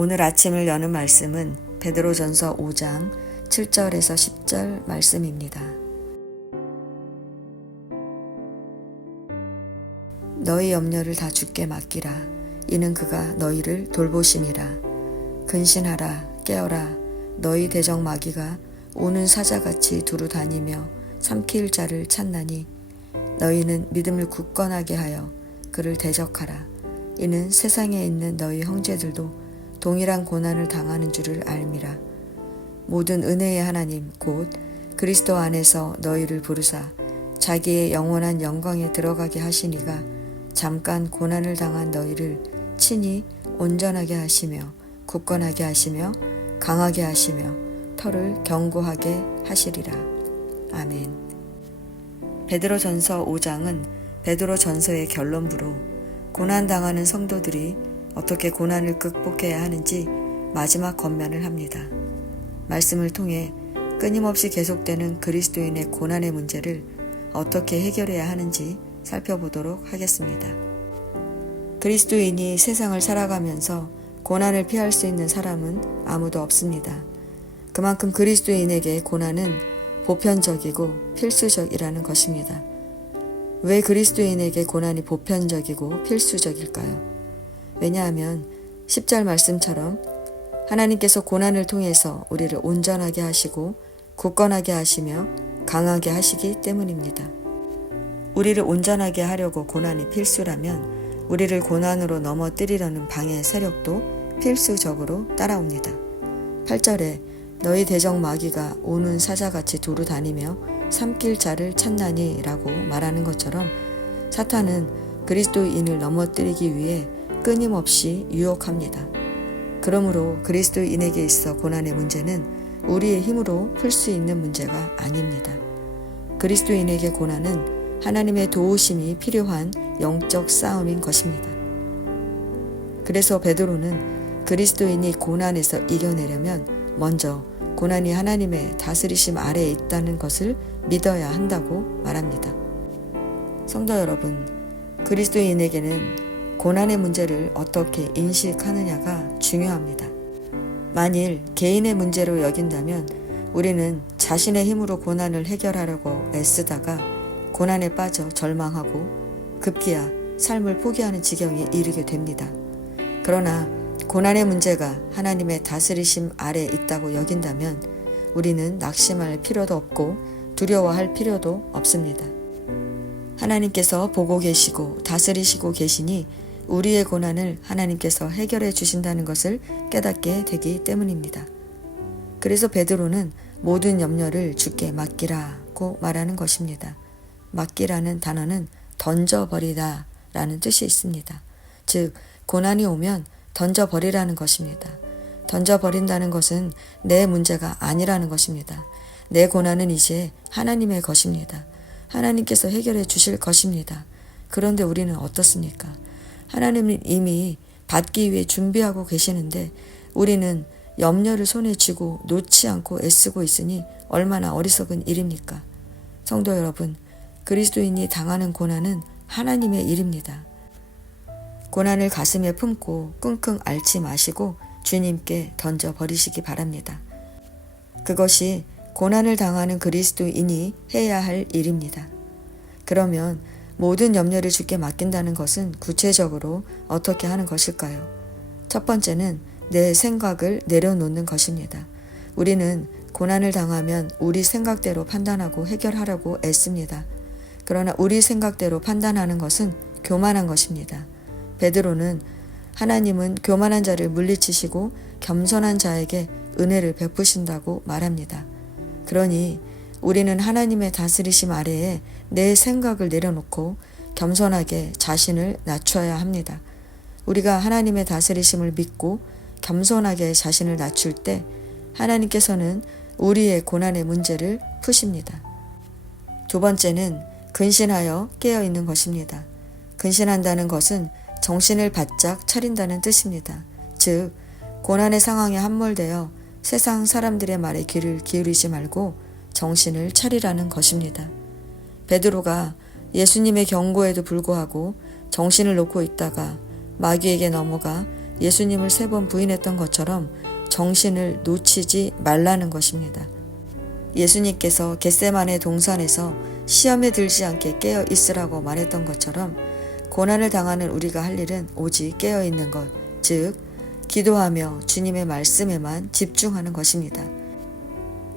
오늘 아침을 여는 말씀은 베드로전서 5장 7절에서 10절 말씀입니다. 너희 염려를 다 주께 맡기라. 이는 그가 너희를 돌보심이라. 근신하라, 깨어라. 너희 대적 마귀가 오는 사자같이 두루 다니며 삼킬 자를 찾나니 너희는 믿음을 굳건하게 하여 그를 대적하라. 이는 세상에 있는 너희 형제들도 동일한 고난을 당하는 줄을 알미라. 모든 은혜의 하나님 곧 그리스도 안에서 너희를 부르사 자기의 영원한 영광에 들어가게 하시니가 잠깐 고난을 당한 너희를 친히 온전하게 하시며 굳건하게 하시며 강하게 하시며 터를 견고하게 하시리라. 아멘. 베드로전서 5장은 베드로전서의 결론부로 고난당하는 성도들이 어떻게 고난을 극복해야 하는지 마지막 권면을 합니다. 말씀을 통해 끊임없이 계속되는 그리스도인의 고난의 문제를 어떻게 해결해야 하는지 살펴보도록 하겠습니다. 그리스도인이 세상을 살아가면서 고난을 피할 수 있는 사람은 아무도 없습니다. 그만큼 그리스도인에게 고난은 보편적이고 필수적이라는 것입니다. 왜 그리스도인에게 고난이 보편적이고 필수적일까요? 왜냐하면 10절 말씀처럼 하나님께서 고난을 통해서 우리를 온전하게 하시고 굳건하게 하시며 강하게 하시기 때문입니다. 우리를 온전하게 하려고 고난이 필수라면 우리를 고난으로 넘어뜨리려는 방해 세력도 필수적으로 따라옵니다. 8절에 너희 대적 마귀가 오는 사자같이 두루 다니며 삼킬 자를 찾나니 라고 말하는 것처럼 사탄은 그리스도인을 넘어뜨리기 위해 끊임없이 유혹합니다. 그러므로 그리스도인에게 있어 고난의 문제는 우리의 힘으로 풀 수 있는 문제가 아닙니다. 그리스도인에게 고난은 하나님의 도우심이 필요한 영적 싸움인 것입니다. 그래서 베드로는 그리스도인이 고난에서 이겨내려면 먼저 고난이 하나님의 다스리심 아래에 있다는 것을 믿어야 한다고 말합니다. 성도 여러분, 그리스도인에게는 고난의 문제를 어떻게 인식하느냐가 중요합니다. 만일 개인의 문제로 여긴다면 우리는 자신의 힘으로 고난을 해결하려고 애쓰다가 고난에 빠져 절망하고 급기야 삶을 포기하는 지경에 이르게 됩니다. 그러나 고난의 문제가 하나님의 다스리심 아래에 있다고 여긴다면 우리는 낙심할 필요도 없고 두려워할 필요도 없습니다. 하나님께서 보고 계시고 다스리시고 계시니 우리의 고난을 하나님께서 해결해 주신다는 것을 깨닫게 되기 때문입니다. 그래서 베드로는 모든 염려를 주께 맡기라고 말하는 것입니다. 맡기라는 단어는 던져버리다 라는 뜻이 있습니다. 즉 고난이 오면 던져버리라는 것입니다. 던져버린다는 것은 내 문제가 아니라는 것입니다. 내 고난은 이제 하나님의 것입니다. 하나님께서 해결해 주실 것입니다. 그런데 우리는 어떻습니까? 하나님은 이미 받기 위해 준비하고 계시는데 우리는 염려를 손에 쥐고 놓지 않고 애쓰고 있으니 얼마나 어리석은 일입니까? 성도 여러분, 그리스도인이 당하는 고난은 하나님의 일입니다. 고난을 가슴에 품고 끙끙 앓지 마시고 주님께 던져버리시기 바랍니다. 그것이 고난을 당하는 그리스도인이 해야 할 일입니다. 그러면 모든 염려를 주께 맡긴다는 것은 구체적으로 어떻게 하는 것일까요? 첫 번째는 내 생각을 내려놓는 것입니다. 우리는 고난을 당하면 우리 생각대로 판단하고 해결하려고 애씁니다. 그러나 우리 생각대로 판단하는 것은 교만한 것입니다. 베드로는 하나님은 교만한 자를 물리치시고 겸손한 자에게 은혜를 베푸신다고 말합니다. 그러니 우리는 하나님의 다스리심 아래에 내 생각을 내려놓고 겸손하게 자신을 낮춰야 합니다. 우리가 하나님의 다스리심을 믿고 겸손하게 자신을 낮출 때 하나님께서는 우리의 고난의 문제를 푸십니다. 두 번째는 근신하여 깨어있는 것입니다. 근신한다는 것은 정신을 바짝 차린다는 뜻입니다. 즉 고난의 상황에 함몰되어 세상 사람들의 말에 귀를 기울이지 말고 정신을 차리라는 것입니다. 베드로가 예수님의 경고에도 불구하고 정신을 놓고 있다가 마귀에게 넘어가 예수님을 3번 부인했던 것처럼 정신을 놓치지 말라는 것입니다. 예수님께서 겟세마네 동산에서 시험에 들지 않게 깨어 있으라고 말했던 것처럼 고난을 당하는 우리가 할 일은 오직 깨어 있는 것, 즉 기도하며 주님의 말씀에만 집중하는 것입니다.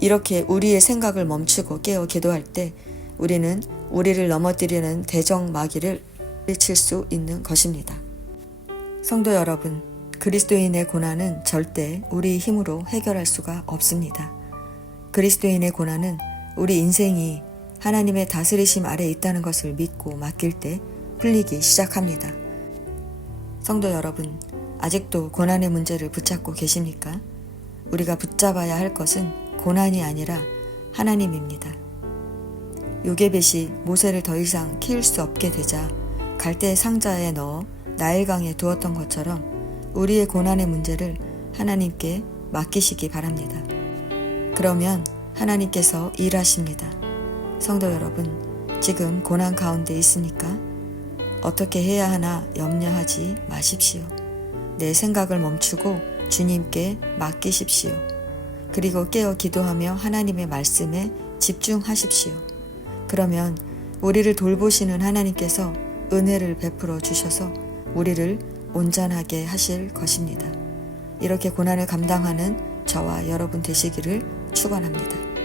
이렇게 우리의 생각을 멈추고 깨어 기도할 때 우리는 우리를 넘어뜨리는 대적 마귀를 물리칠 수 있는 것입니다. 성도 여러분, 그리스도인의 고난은 절대 우리 힘으로 해결할 수가 없습니다. 그리스도인의 고난은 우리 인생이 하나님의 다스리심 아래 있다는 것을 믿고 맡길 때 풀리기 시작합니다. 성도 여러분, 아직도 고난의 문제를 붙잡고 계십니까? 우리가 붙잡아야 할 것은 고난이 아니라 하나님입니다. 요게벳이 모세를 더 이상 키울 수 없게 되자 갈대 상자에 넣어 나일강에 두었던 것처럼 우리의 고난의 문제를 하나님께 맡기시기 바랍니다. 그러면 하나님께서 일하십니다. 성도 여러분, 지금 고난 가운데 있습니까? 어떻게 해야 하나 염려하지 마십시오. 내 생각을 멈추고 주님께 맡기십시오. 그리고 깨어 기도하며 하나님의 말씀에 집중하십시오. 그러면 우리를 돌보시는 하나님께서 은혜를 베풀어 주셔서 우리를 온전하게 하실 것입니다. 이렇게 고난을 감당하는 저와 여러분 되시기를 축원합니다.